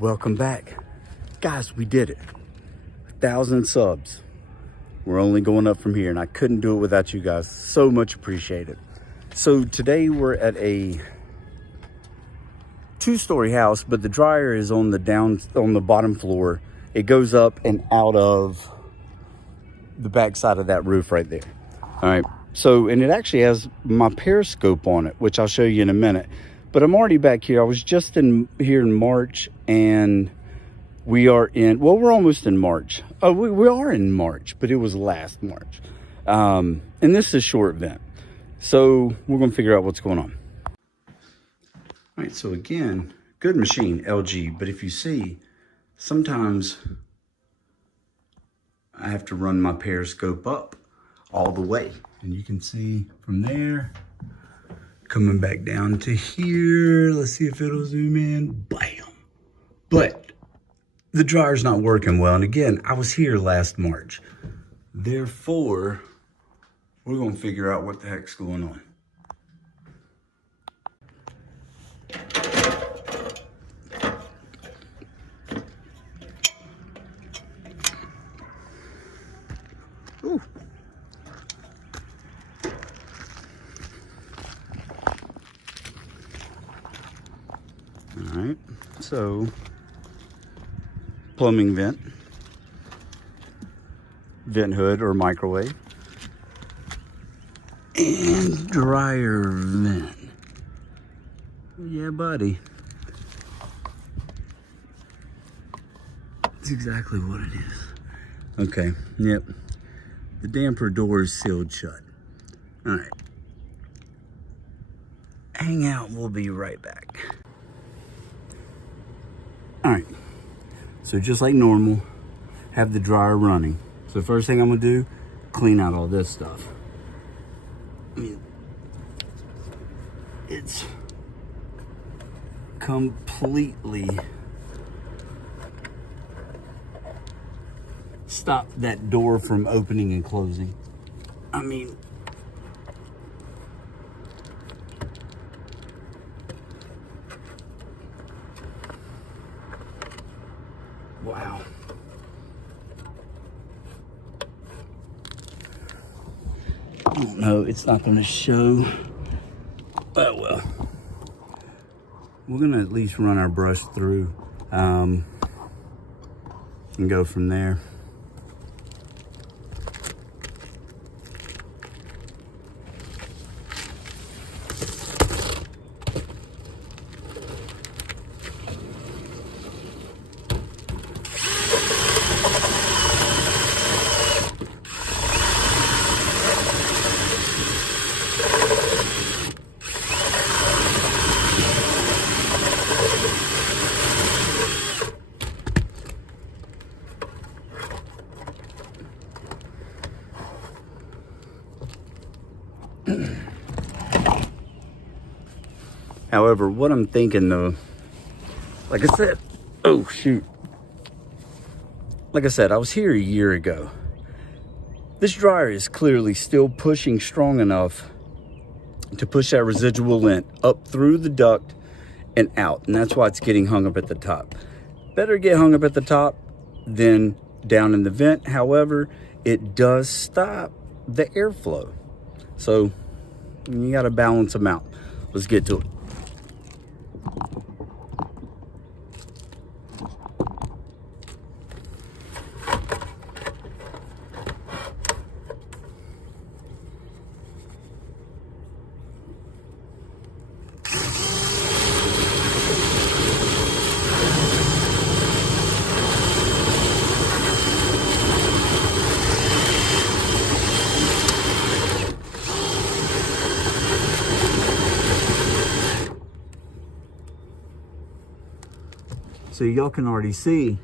Welcome back. Guys, we did it. 1,000 subs. We're only going up from here, and I couldn't do it without you guys. So much appreciated. So today we're at a 2-story house, but the dryer is on the bottom floor. It goes up and out of the back side of that roof right there. All right. So, and it actually has my Periscope on it, which I'll show you in a minute. But I'm already back here. I was just here in March, and we're almost in March. Oh, we are in March, but it was last March. And this is a short vent. So we're going to figure out what's going on. All right, so again, good machine, LG. But if you see, sometimes I have to run my Periscope up all the way. And you can see from there, coming back down to here. Let's see if it'll zoom in. Bam. But the dryer's not working well. And again, I was here last March. Therefore, we're going to figure out what the heck's going on. Ooh. All right, so plumbing vent hood or microwave, and dryer vent. Yeah, buddy. That's exactly what it is. Okay, yep. The damper door is sealed shut. All right. Hang out, we'll be right back. All right, so just like normal, have the dryer running. So the first thing I'm gonna do, clean out all this stuff. I mean, it's completely stopped that door from opening and closing. I mean, wow. I don't know, it's not gonna show. Oh well. We're gonna at least run our brush through and go from there. However, what I'm thinking though, like I said, oh shoot. Like I said, I was here a year ago. This dryer is clearly still pushing strong enough to push that residual lint up through the duct and out. And that's why it's getting hung up at the top. Better get hung up at the top than down in the vent. However, it does stop the airflow. So you got to balance them out. Let's get to it. So y'all can already see,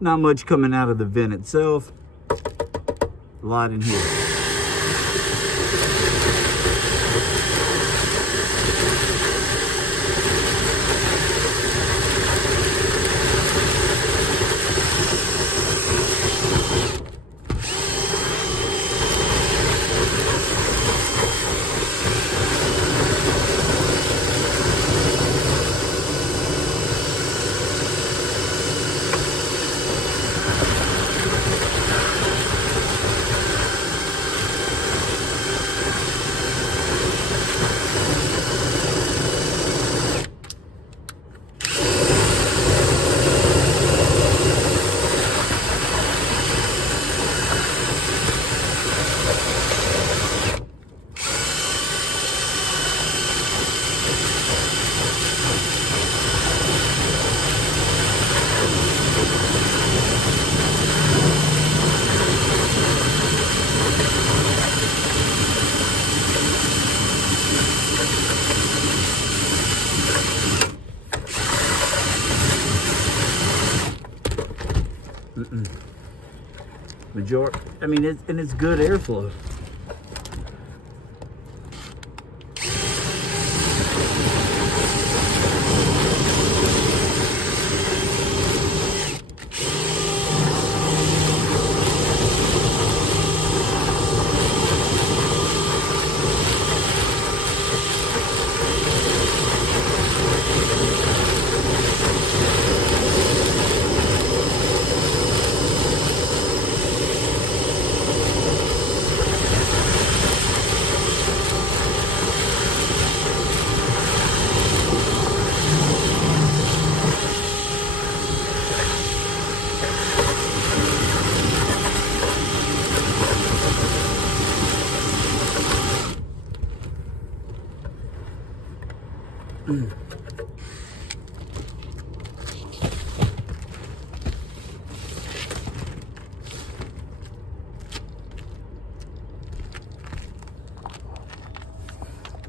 not much coming out of the vent itself. A lot in here. I mean, it's good airflow.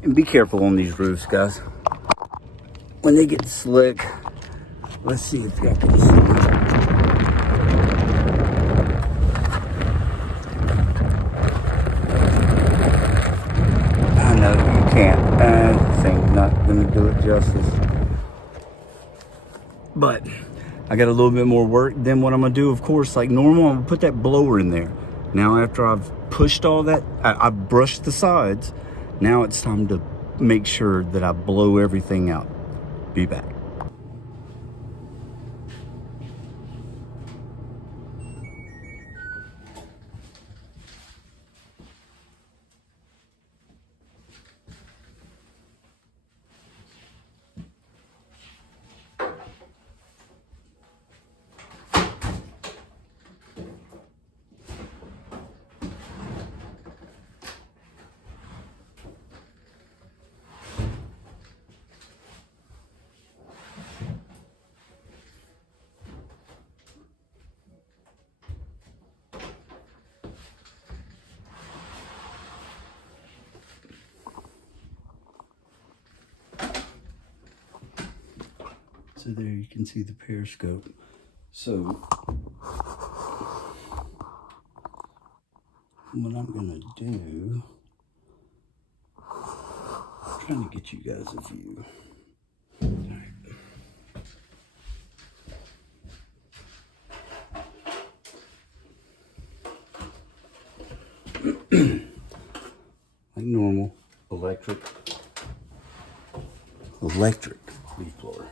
And be careful on these roofs, guys. When they get slick, let's see if y'all can see. I know you can't. This ain't not gonna do it justice. But I got a little bit more work. Then what I'm gonna do, of course, like normal, I'm gonna put that blower in there. Now after I've pushed all that, I've brushed the sides. Now it's time to make sure that I blow everything out. Be back. So there you can see the periscope. So what I'm gonna do, I'm trying to get you guys a view. Like normal, electric leaf blower,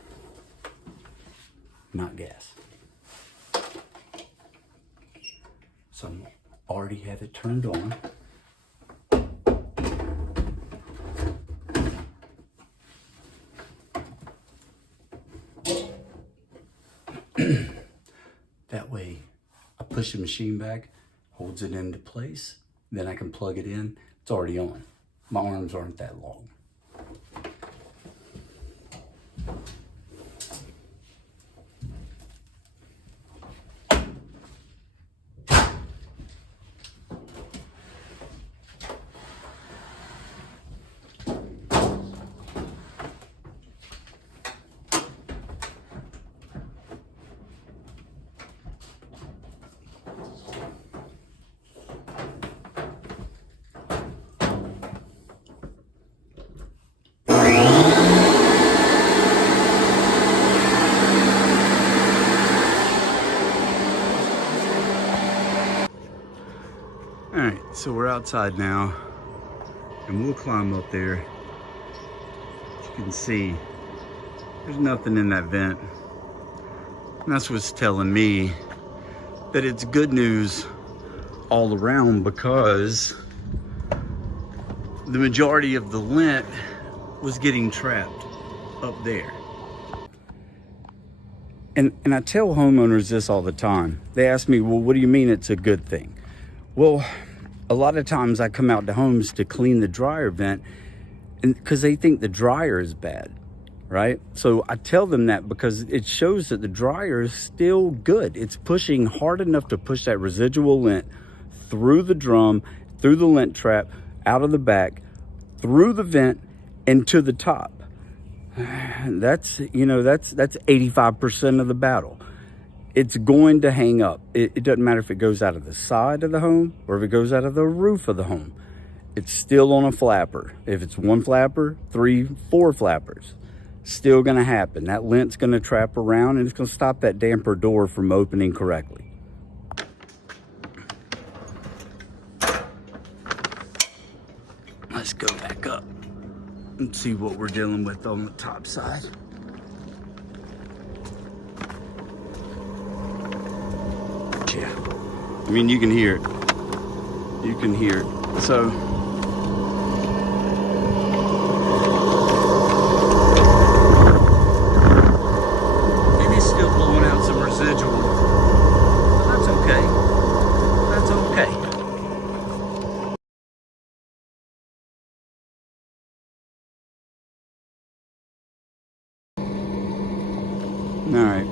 not gas. So I already have it turned on. That way I push the machine back, holds it into place, then I can plug it in. It's already on. My arms aren't that long. All right, so we're outside now, and we'll climb up there. As you can see, there's nothing in that vent. And that's what's telling me that it's good news all around, because the majority of the lint was getting trapped up there. And I tell homeowners this all the time. They ask me, well, what do you mean it's a good thing? Well, a lot of times I come out to homes to clean the dryer vent, and because they think the dryer is bad, right? So I tell them that because it shows that the dryer is still good. It's pushing hard enough to push that residual lint through the drum, through the lint trap, out of the back, through the vent, and to the top. That's, you know, that's 85% of the battle. it's going to hang up. It doesn't matter if it goes out of the side of the home or if it goes out of the roof of the home. It's still on a flapper. If it's one flapper, 3, 4 flappers, still going to happen. That lint's going to trap around and it's going to stop that damper door from opening correctly. Let's go back up and see what we're dealing with on the top side. Yeah, I mean, you can hear it. You can hear it. So maybe it's still blowing out some residual. But that's okay. That's okay. All right,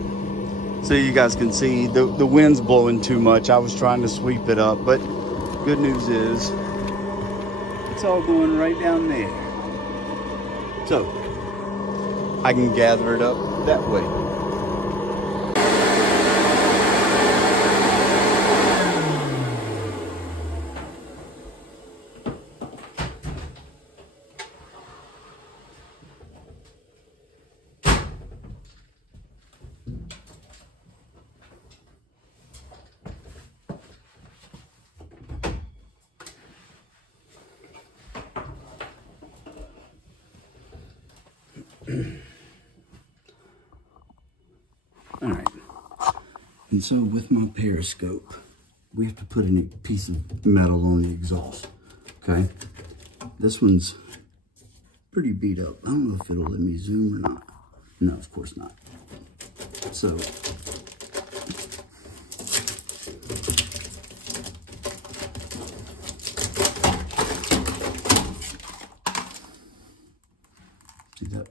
so you guys can see the wind's blowing too much. I was trying to sweep it up, but good news is it's all going right down there. So I can gather it up that way. All right, and so with my periscope, we have to put in a piece of metal on the exhaust, okay? This one's pretty beat up. I don't know if it'll let me zoom or not. No, of course not. So, see that?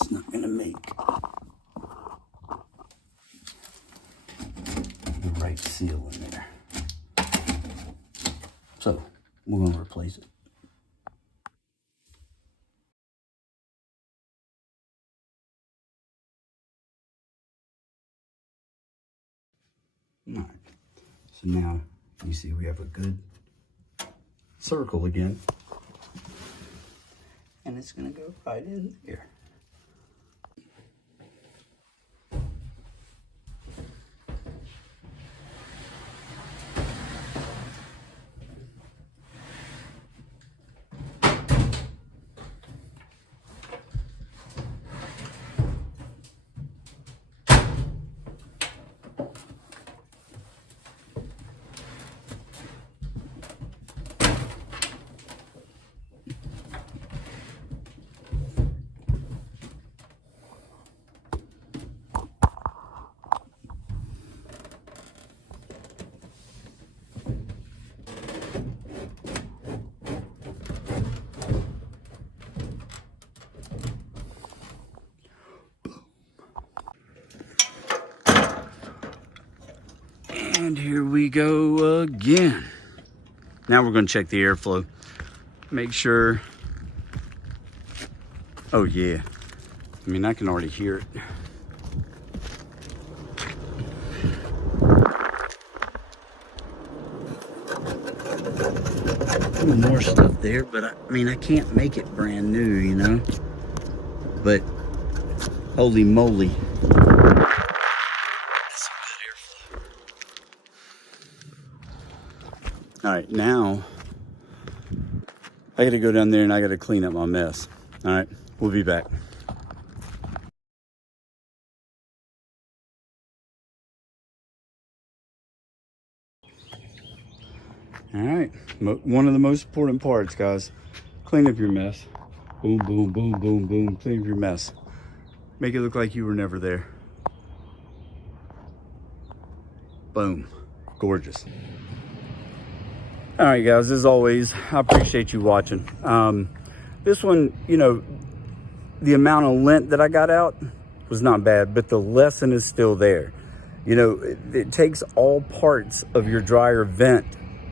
It's not gonna make the right seal in there. So we're gonna replace it. All right, so now you see we have a good circle again. And it's gonna go right in there. And here we go again. Now we're going to check the airflow. Make sure. Oh yeah. I mean, I can already hear it. More stuff there, but I mean, I can't make it brand new, you know? But holy moly. All right, now I got to go down there and I got to clean up my mess. All right, we'll be back. All right, one of the most important parts, guys, clean up your mess. Boom, boom, boom, boom, boom, clean up your mess. Make it look like you were never there. Boom, gorgeous. All right, guys, as always, I appreciate you watching. This one, you know, the amount of lint that I got out was not bad, but the lesson is still there. You know, it takes all parts of your dryer vent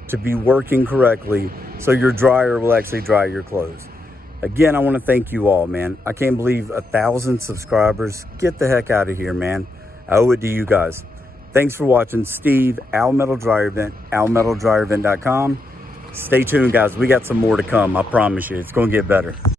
to be working correctly so your dryer will actually dry your clothes. Again, I want to thank you all, man. I can't believe 1,000 subscribers. Get the heck out of here, man. I owe it to you guys. Thanks for watching. Steve, Al Metal Dryer Vent, almetaldryervent.com. Stay tuned, guys. We got some more to come. I promise you. It's going to get better.